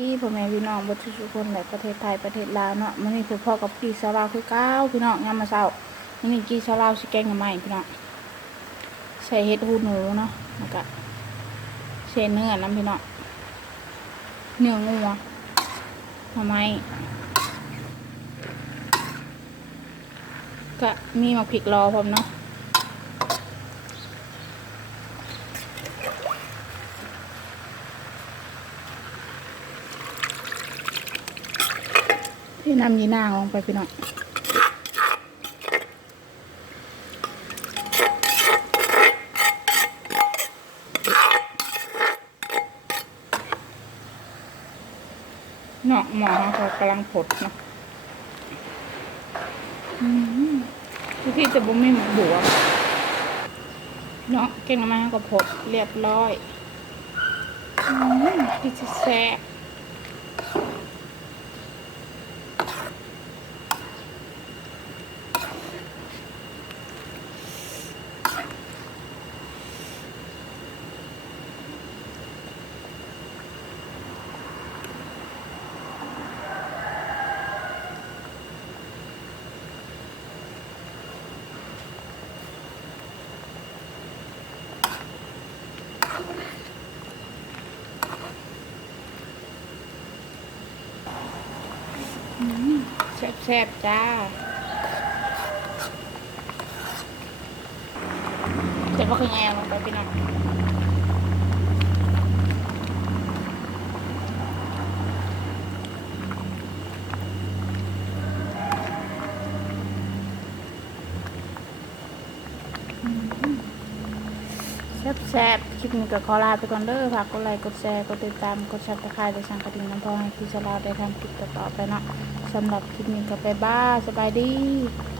ที่พ่อแม่พี่น้องบัทุกคนในประเทศไทยประเทศลาวเนาะมันนี่พ่อพ่อกับพี่สาวลาวคือเก้าพี่น้องยามมาเช้ามันนี่กี่สาวลาวสิแกงกับไม้พี่น้องใส่เห็ดหูหนูเนาะแล้วก็ใส่เนื้อน้ำพี่น้องเนื้องัวหน่อไม้ก็มีมักพริกรอพร้อมเนาะ ที่นำยีนางลงไปพี่น้องเนาะหมอเขากำลังผดเนาะอืมที่ที่จะบ่มีหมกบัวเนาะเก่งมากก็ผดเรียบร้อยอืมที่จะแซ่ แซ่บๆจ้าจะก็คือแงลงไปพี่น้องอืม แซ่บๆคลิปนี้ก็ขอลาไปก่อนเด้อฝากกดไลค์กดแชร์กดติดตามกดชับตะไคร้ไปสั่งกระดิ่งน้ำพองให้พี่สลาวได้ทำคลิปต่อๆไปเนาะสำหรับคลิปนี้ก็ไปบ้ายสบายดี